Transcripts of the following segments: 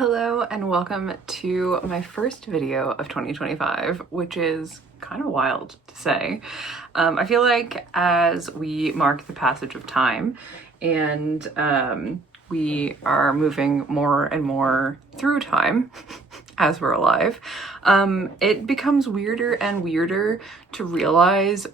Hello and welcome to my first video of 2025, which is kind of wild to say. I feel like as we mark the passage of time and we are moving more and more through time as we're alive, it becomes weirder and weirder to realize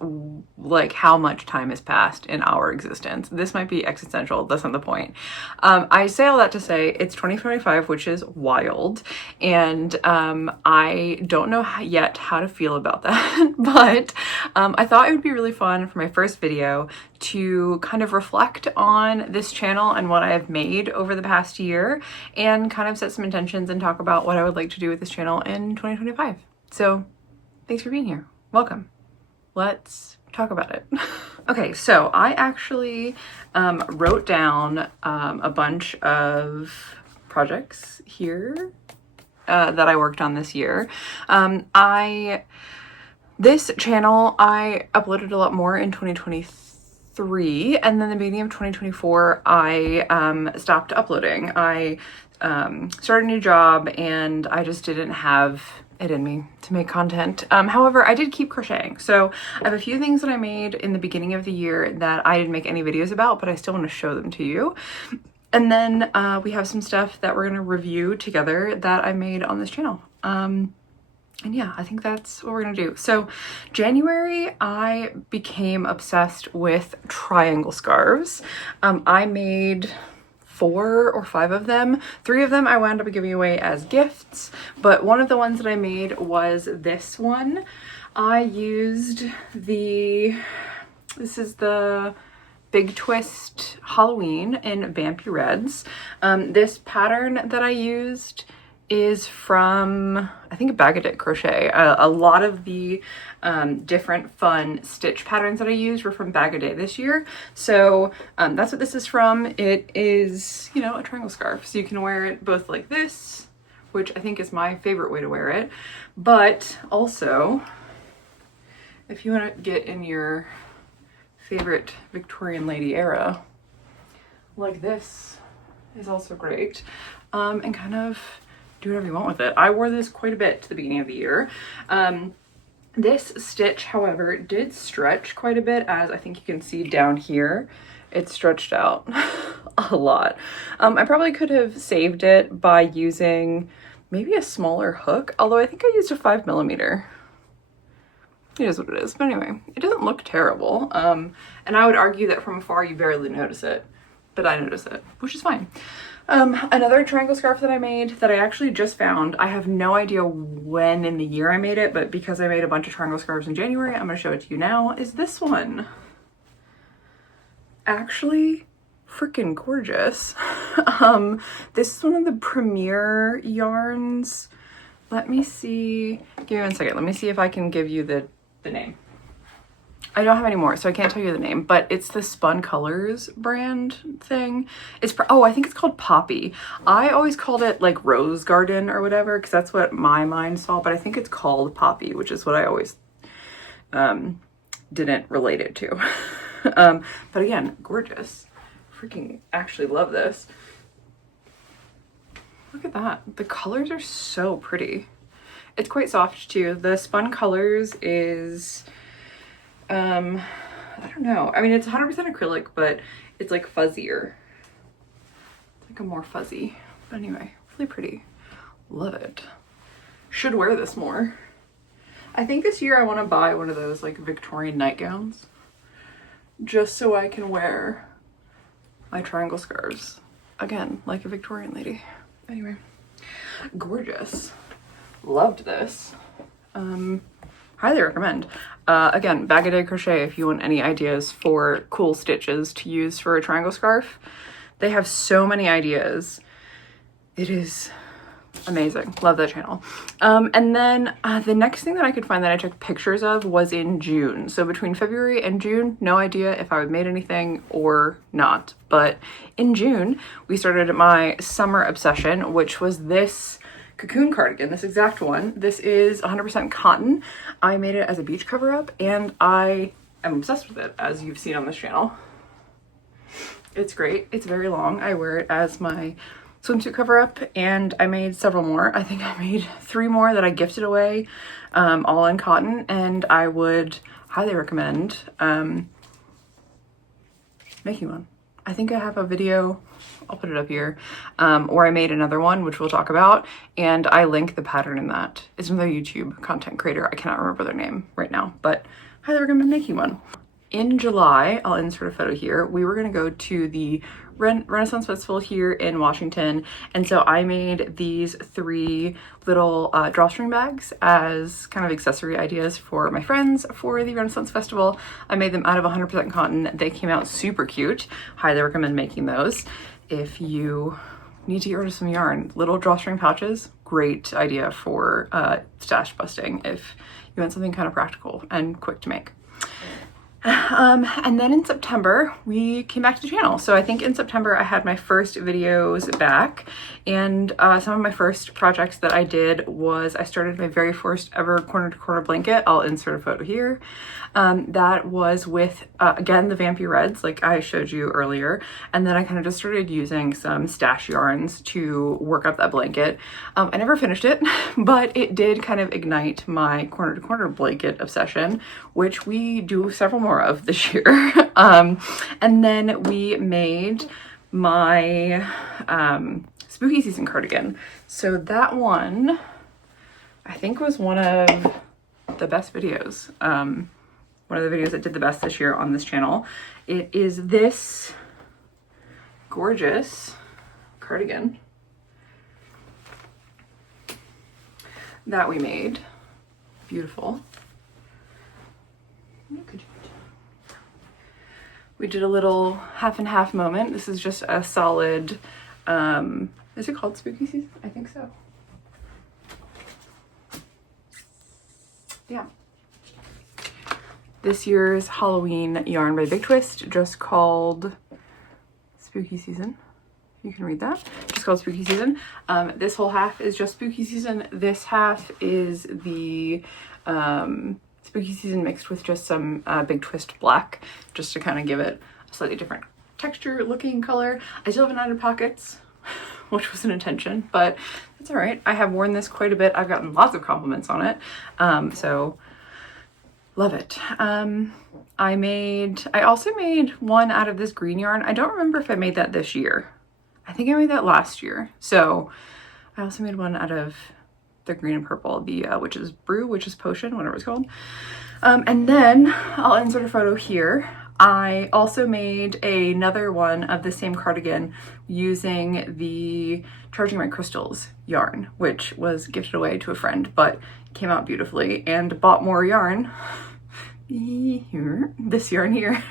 like how much time has passed in our existence. This might be existential, that's not the point. I say all that to say it's 2025, which is wild, and I don't know yet how to feel about that, but I thought it would be really fun for my first video to kind of reflect on this channel and what I have made over the past year and kind of set some intentions and talk about what I would like to do with this channel in 2025. So thanks for being here. Welcome. Let's talk about it. Okay, so I actually wrote down a bunch of projects here that I worked on this year. This channel, I uploaded a lot more in 2023, and then the beginning of 2024, I stopped uploading. I started a new job and I just didn't have it in me to make content. However, I did keep crocheting. So I have a few things that I made in the beginning of the year that I didn't make any videos about, but I still want to show them to you. And then we have some stuff that we're going to review together that I made on this channel. And yeah, I think that's what we're gonna do. So January, I became obsessed with triangle scarves. I made 4 or 5 of them. 3 of them I wound up giving away as gifts, but one of the ones that I made was this one. I used this is the Big Twist Halloween in Vampy Reds. This pattern that I used is from, I think, Baguette Crochet. A lot of the different fun stitch patterns that I used were from Baguette this year. So that's what this is from. It is, you know, a triangle scarf. So you can wear it both like this, which I think is my favorite way to wear it. But also, if you want to get in your favorite Victorian lady era, like this is also great. And kind of do whatever you want with it. I wore this quite a bit to the beginning of the year. This stitch, however, did stretch quite a bit, as I think you can see down here. It stretched out a lot. I probably could have saved it by using maybe a smaller hook, although I think I used a 5mm. It is what it is, but anyway, it doesn't look terrible. And I would argue that from afar you barely notice it, but I notice it, which is fine. Another triangle scarf that I made that I actually just found, I have no idea when in the year I made it, but because I made a bunch of triangle scarves in January, I'm gonna show it to you now, is this one. Actually, freaking gorgeous. This is one of the premier yarns. Let me see, give me 1 second. Let me see if I can give you the name. I don't have any more, so I can't tell you the name, but it's the Spun Colors brand thing. Oh, I think it's called Poppy. I always called it like Rose Garden or whatever, because that's what my mind saw, but I think it's called Poppy, which is what I always didn't relate it to. But again, gorgeous. Freaking actually love this. Look at that. The colors are so pretty. It's quite soft too. The Spun Colors is I don't know. I mean, it's 100% acrylic, but it's like fuzzier. It's like a more fuzzy. But anyway, really pretty. Love it. Should wear this more. I think this year I want to buy one of those like Victorian nightgowns, just so I can wear my triangle scarves again, like a Victorian lady. Anyway, gorgeous. Loved this. Highly recommend. Again, Baguette Crochet, if you want any ideas for cool stitches to use for a triangle scarf. They have so many ideas. It is amazing. Love that channel. And then the next thing that I could find that I took pictures of was in June. So between February and June, no idea if I would made anything or not. But in June, we started my summer obsession, which was this cocoon cardigan, this exact one. This is 100% cotton. I made it as a beach cover up and I am obsessed with it, as you've seen on this channel. It's great. It's very long. I wear it as my swimsuit cover up, and I made several more. I think I made 3 more that I gifted away, all in cotton, and I would highly recommend making one. I think I have a video, I'll put it up here, where I made another one, which we'll talk about, and I link the pattern in that. It's another YouTube content creator. I cannot remember their name right now, but highly recommend making one. In July, I'll insert a photo here, we were gonna go to the Renaissance Festival here in Washington, and so I made these 3 little drawstring bags as kind of accessory ideas for my friends for the Renaissance Festival. I made them out of 100% cotton. They came out super cute. Highly recommend making those if you need to get rid of some yarn. Little drawstring pouches, great idea for stash busting if you want something kind of practical and quick to make. And then in September, we came back to the channel. So I think in September I had my first videos back, and some of my first projects that I did was I started my very first ever corner to corner blanket. I'll insert a photo here. That was with, again, the Vampy Reds, like I showed you earlier. And then I kind of just started using some stash yarns to work up that blanket. I never finished it, but it did kind of ignite my corner to corner blanket obsession, which we do several more of this year. And then we made my spooky season cardigan. So that one, I think, was one of the best videos. One of the videos that did the best this year on this channel. It is this gorgeous cardigan that we made. Beautiful. We did a little half and half moment. This is just a solid, is it called Spooky Season? I think so. Yeah. This year's Halloween yarn by Big Twist, just called Spooky Season. You can read that. Just called Spooky Season. This whole half is just Spooky Season. This half is the Spooky Season mixed with just some Big Twist black, just to kind of give it a slightly different texture looking color. I still haven't added pockets, which was an intention, but that's all right. I have worn this quite a bit. I've gotten lots of compliments on it. So love it. I also made one out of this green yarn. I don't remember if I made that this year. I think I made that last year. So I also made one out of the green and purple, the Witch's Brew, Witch's Potion, whatever it's called. And then I'll insert a photo here. I also made another one of the same cardigan using the Charging My Crystals yarn, which was gifted away to a friend, but came out beautifully, and bought more yarn, this yarn here,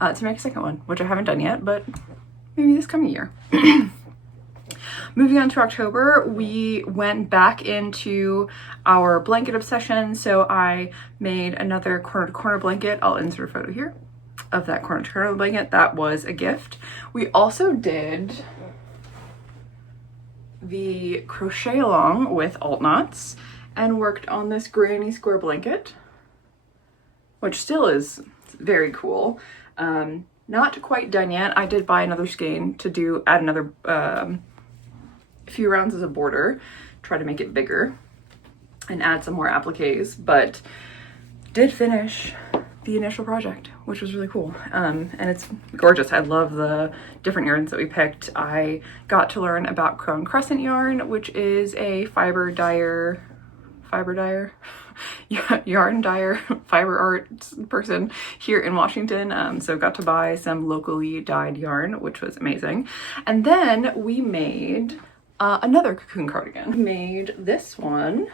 to make a second one, which I haven't done yet, but maybe this coming year. Moving on to October, we went back into our blanket obsession. So I made another corner to corner blanket. I'll insert a photo here of that corner to corner blanket. That was a gift. We also did the crochet along with alt knots and worked on this granny square blanket, which still is very cool. Not quite done yet. I did buy another skein to add another few rounds as a border, try to make it bigger and add some more appliques, but did finish the initial project, which was really cool. And it's gorgeous. I love the different yarns that we picked. I got to learn about Crown Crescent yarn, which is a fiber dyer, yarn dyer, fiber art person here in Washington. So got to buy some locally dyed yarn, which was amazing. And then we made another cocoon cardigan. We made this one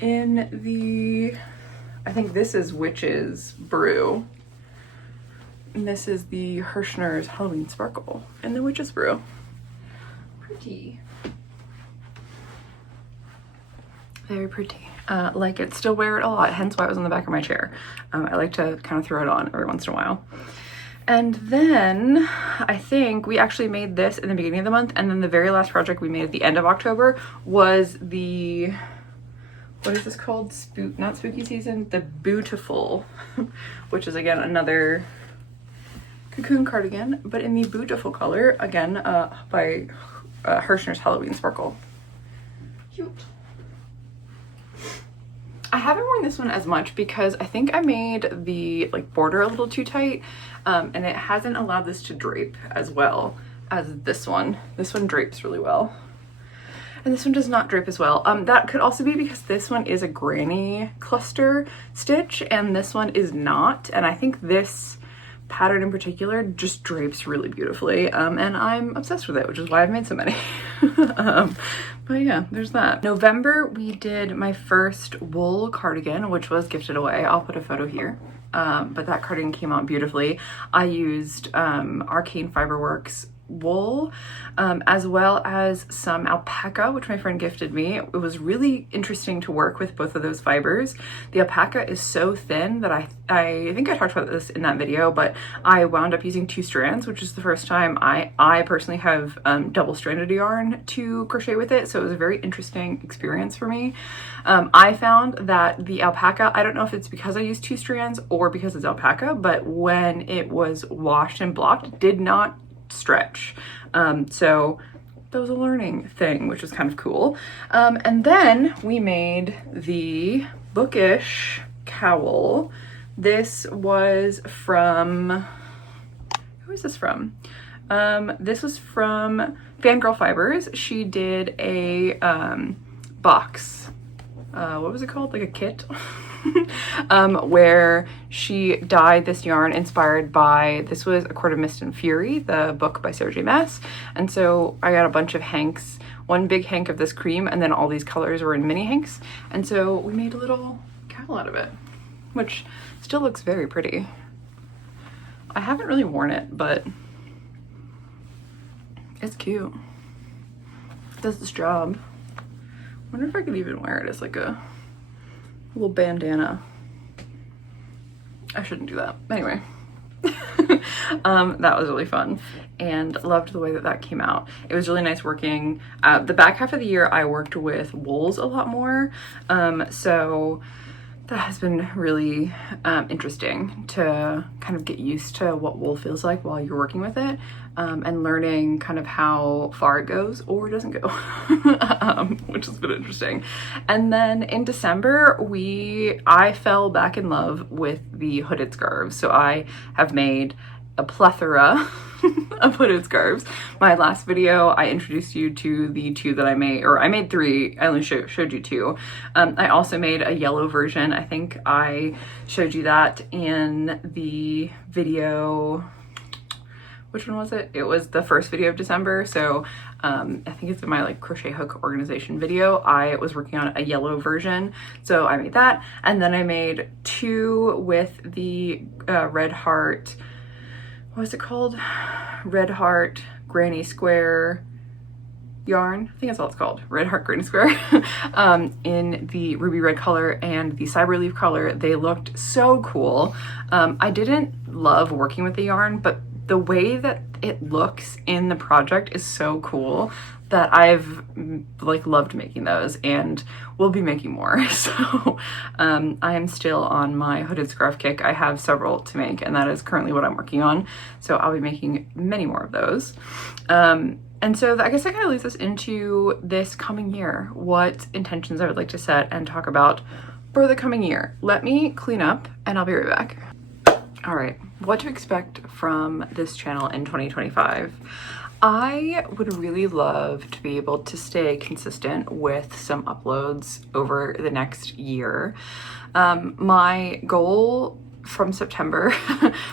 in the, I think this is Witch's Brew. And this is the Hirschner's Halloween Sparkle in the Witch's Brew. Pretty. Very pretty. Like it, still wear it a lot, hence why it was on the back of my chair. I like to kind of throw it on every once in a while. And then I think we actually made this in the beginning of the month, and then the very last project we made at the end of October was the, what is this called? Not Spooky Season, the Beautiful, which is again another cocoon cardigan, but in the beautiful color, again, by Hirschner's Halloween Sparkle. Cute. I haven't worn this one as much because I think I made the like border a little too tight, and it hasn't allowed this to drape as well as this one. This one drapes really well. And this one does not drape as well. That could also be because this one is a granny cluster stitch and this one is not. And I think this pattern in particular just drapes really beautifully. And I'm obsessed with it, which is why I've made so many. But yeah, there's that. November, we did my first wool cardigan, which was gifted away. I'll put a photo here. But that cardigan came out beautifully. I used Arcane Fiberworks wool, as well as some alpaca, which my friend gifted me. It was really interesting to work with both of those fibers. The alpaca is so thin that I think I talked about this in that video, but I wound up using 2 strands, which is the first time I personally have double-stranded yarn to crochet with it, so it was a very interesting experience for me. I found that the alpaca, I don't know if it's because I used 2 strands or because it's alpaca, but when it was washed and blocked, it did not stretch. So that was a learning thing, which was kind of cool. And then we made the bookish cowl. This was from, who is this from? This was from Fangirl Fibers. She did a box. What was it called? Like a kit? Where she dyed this yarn inspired by, this was A Court of Mist and Fury, the book by Sarah J. Maas. And so I got a bunch of hanks, one big hank of this cream, and then all these colors were in mini hanks. And so we made a little cowl out of it, which still looks very pretty. I haven't really worn it, but it's cute. It does this job. I wonder if I could even wear it as like a little bandana. I shouldn't do that. Anyway, that was really fun and loved the way that that came out. It was really nice working. The back half of the year I worked with wools a lot more. So that has been really interesting to kind of get used to what wool feels like while you're working with it, and learning kind of how far it goes or doesn't go, which has been interesting. And then in December, I fell back in love with the hooded scarves. So I have made a plethora of hooded scarves. My last video, I introduced you to the 2 that I made, or I made 3, I only showed you 2. I also made a yellow version. I think I showed you that in the video, which one was it? It was the first video of December. So I think it's in my like crochet hook organization video. I was working on a yellow version. So I made that. And then I made 2 with the Red Heart, what was it called? Red Heart Granny Square yarn. I think that's all it's called. Red Heart Granny Square. In the ruby red color and the cyber leaf color. They looked so cool. I didn't love working with the yarn, but the way that it looks in the project is so cool that I've like loved making those and will be making more. So I am still on my hooded scarf kick. I have several to make and that is currently what I'm working on. So I'll be making many more of those. And so I guess that kind of leads us into this coming year, what intentions I would like to set and talk about for the coming year. Let me clean up and I'll be right back. All right, what to expect from this channel in 2025. I would really love to be able to stay consistent with some uploads over the next year. My goal from September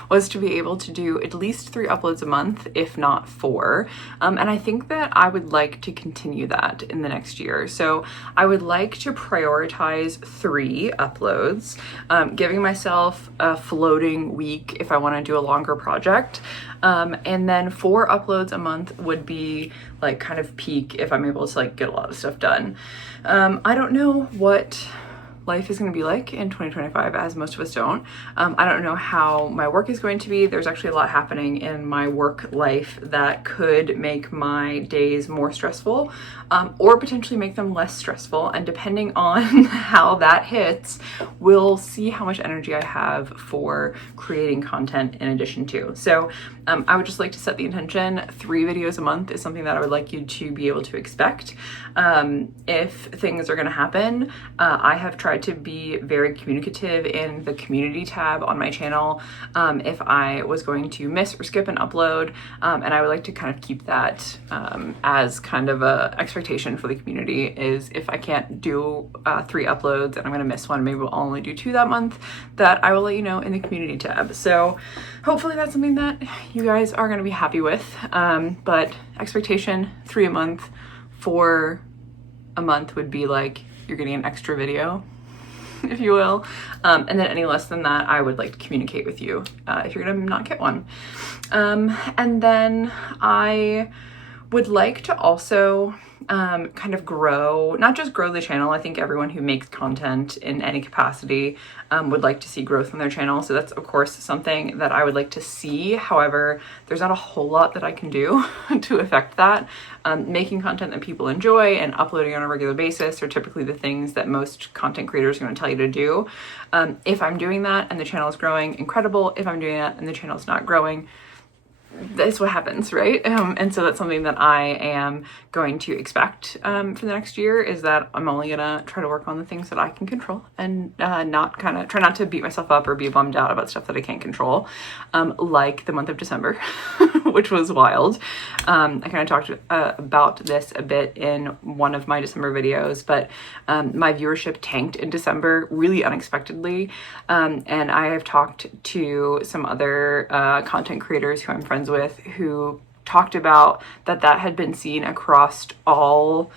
was to be able to do at least 3 uploads a month, if not 4. And I think that I would like to continue that in the next year. So I would like to prioritize 3 uploads, giving myself a floating week if I want to do a longer project. And then 4 uploads a month would be like kind of peak if I'm able to like get a lot of stuff done. I don't know what life is going to be like in 2025, as most of us don't. I don't know how my work is going to be. There's actually a lot happening in my work life that could make my days more stressful, or potentially make them less stressful. And depending on how that hits, we'll see how much energy I have for creating content in addition to. So I would just like to set the intention. 3 videos a month is something that I would like you to be able to expect. If things are going to happen, I have tried to be very communicative in the community tab on my channel. If I was going to miss or skip an upload, and I would like to kind of keep that as kind of a expectation for the community, is if I can't do 3 uploads and I'm going to miss one, maybe we'll only do 2 that month, that I will let you know in the community tab. So hopefully that's something that you guys are going to be happy with. But expectation 3 a month. 4 a month would be like you're getting an extra video, if you will. And then any less than that, I would like to communicate with you if you're gonna not get one. And then I would like to also kind of grow, not just grow the channel. I think everyone who makes content in any capacity would like to see growth in their channel. So that's of course something that I would like to see. However, there's not a whole lot that I can do to affect that. Making content that people enjoy and uploading on a regular basis are typically the things that most content creators are going to tell you to do. If I'm doing that and the channel is growing, incredible. If I'm doing that and the channel is not growing, that's what happens, right? And so that's something that I am going to expect for the next year, is that I'm only gonna try to work on the things that I can control and try not to beat myself up or be bummed out about stuff that I can't control, like the month of December, which was wild. I kind of talked about this a bit in one of my December videos, but my viewership tanked in December really unexpectedly, and I have talked to some other content creators who I'm friends with who talked about that had been seen across all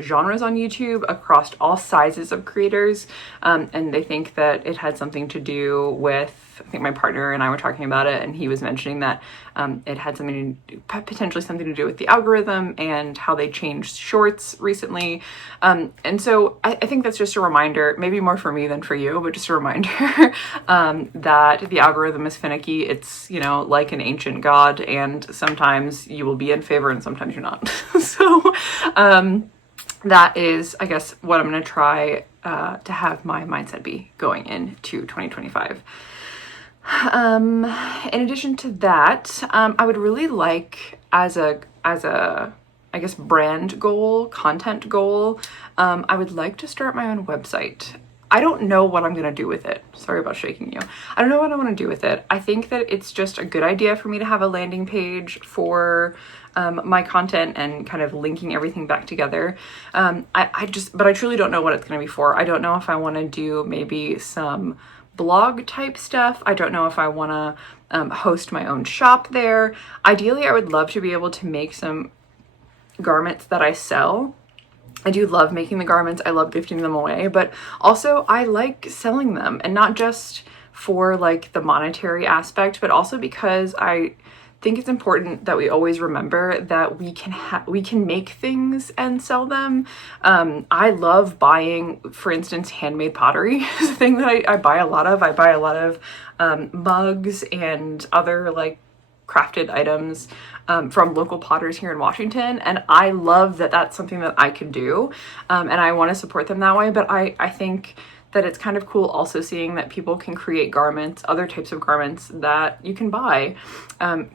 genres on YouTube, across all sizes of creators, and they think that it had something to do with, I think my partner and I were talking about it, and he was mentioning that it had potentially something to do with the algorithm and how they changed shorts recently. And so I think that's just a reminder, maybe more for me than for you, but just a reminder that the algorithm is finicky. It's, you know, like an ancient god, and sometimes you will be in favor and sometimes you're not. So that is, I guess, what I'm going to try to have my mindset be going into 2025. In addition to that, I would really like, as a I guess brand goal, content goal, I would like to start my own website. I don't know what I'm gonna do with it. Sorry about shaking you. I don't know what I want to do with it. I think that it's just a good idea for me to have a landing page for my content and kind of linking everything back together. But I truly don't know what it's gonna be for. I don't know if I want to do maybe some blog type stuff. I don't know if I want to host my own shop there. Ideally, I would love to be able to make some garments that I sell. I do love making the garments. I love gifting them away, but also I like selling them, and not just for like the monetary aspect, but also because I think it's important that we always remember that we can make things and sell them. I love buying, for instance, handmade pottery is a thing that I buy a lot of. I buy a lot of mugs and other like crafted items from local potters here in Washington, and I love that that's something that I can do, and I want to support them that way. But I think that it's kind of cool also seeing that people can create garments, other types of garments that you can buy.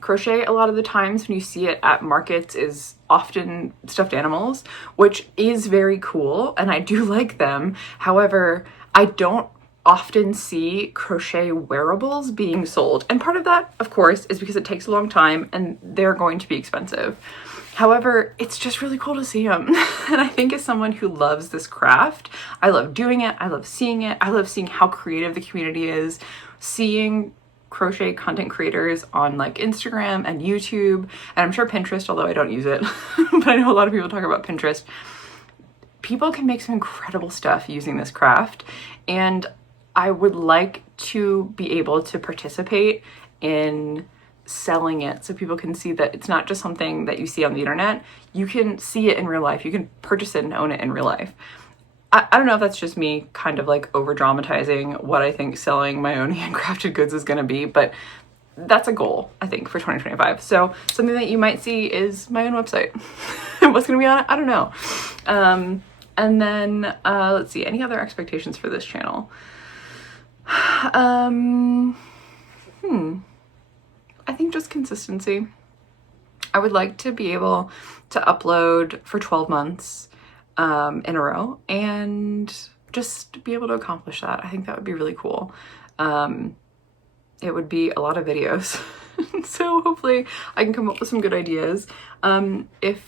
Crochet, a lot of the times when you see it at markets, is often stuffed animals, which is very cool, and I do like them. However, I don't often see crochet wearables being sold. And part of that, of course, is because it takes a long time and they're going to be expensive. However, it's just really cool to see them. And I think as someone who loves this craft, I love doing it. I love seeing it. I love seeing how creative the community is, seeing crochet content creators on like Instagram and YouTube, and I'm sure Pinterest, although I don't use it, but I know a lot of people talk about Pinterest. People can make some incredible stuff using this craft, and I would like to be able to participate in selling it so people can see that it's not just something that you see on the internet. You can see it in real life. You can purchase it and own it in real life. I don't know if that's just me kind of like over dramatizing what I think selling my own handcrafted goods is going to be, but that's a goal, I think, for 2025. So something that you might see is my own website. What's going to be on it? I don't know. And then let's see, any other expectations for this channel? I think just consistency. I would like to be able to upload for 12 months in a row and just be able to accomplish that. I think that would be really cool. It would be a lot of videos. So hopefully I can come up with some good ideas. If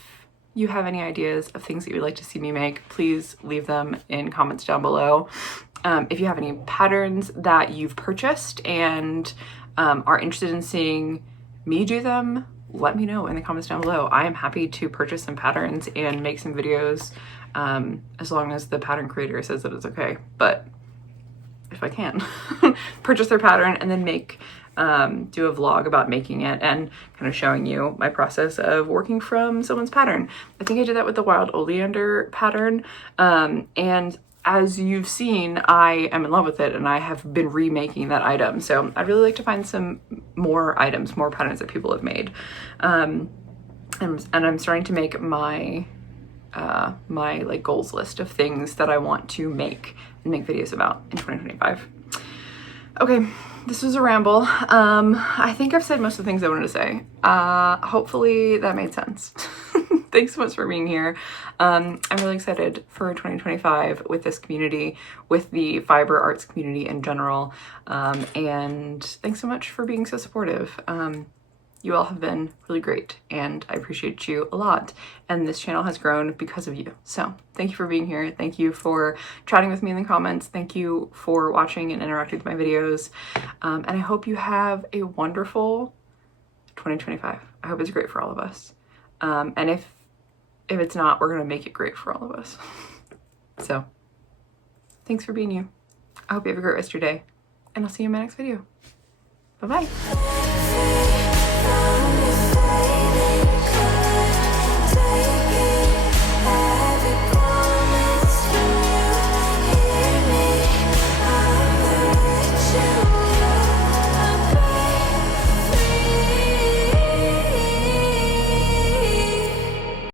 you have any ideas of things that you would like to see me make, please leave them in comments down below. If you have any patterns that you've purchased and are interested in seeing me do them, let me know in the comments down below. I am happy to purchase some patterns and make some videos as long as the pattern creator says that it's okay. But if I can, purchase their pattern and then do a vlog about making it and kind of showing you my process of working from someone's pattern. I think I did that with the wild oleander pattern, and as you've seen, I am in love with it and I have been remaking that item. So I'd really like to find some more items, more patterns that people have made. And I'm starting to make my my like goals list of things that I want to make and make videos about in 2025. Okay, this was a ramble. I think I've said most of the things I wanted to say. Hopefully that made sense. Thanks so much for being here. I'm really excited for 2025 with this community, with the fiber arts community in general. And thanks so much for being so supportive. You all have been really great and I appreciate you a lot. And this channel has grown because of you. So thank you for being here. Thank you for chatting with me in the comments. Thank you for watching and interacting with my videos. And I hope you have a wonderful 2025. I hope it's great for all of us. And if it's not, we're gonna make it great for all of us. So thanks for being you. I hope you have a great rest of your day and I'll see you in my next video. Bye-bye.